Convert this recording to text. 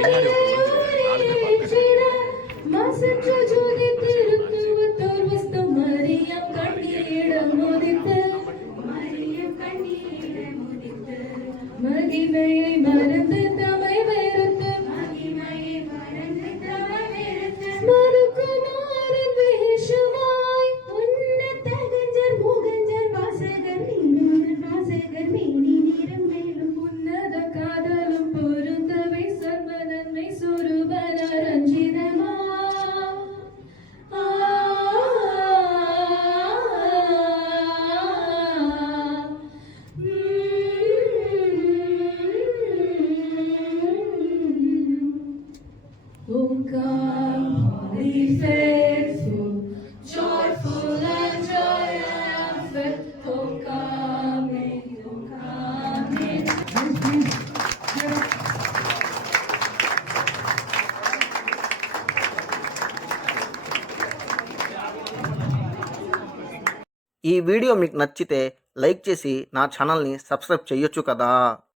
பின்னாடி ஒருத்தர் விழுந்துருக்காரு. 4 பேர் மகிமையை மறந்து தமை வெறுத்து மறுக்குமாறு வேஷமாய் உன்னத தகஞ்சர் முகஞ்சர் வாசகர் மேனி நிறம் மேலும் உன்னத காதலும் பொருந்தவை சர்வ நன்மை சொருபர ரஞ்சிதமா O come, holy faithful, joyful and triumphant. O come, O come. ఈ వీడియో మీకు నచ్చితే లైక్ చేసి నా ఛానల్ని సబ్స్క్రైబ్ చేయొచ్చు కదా.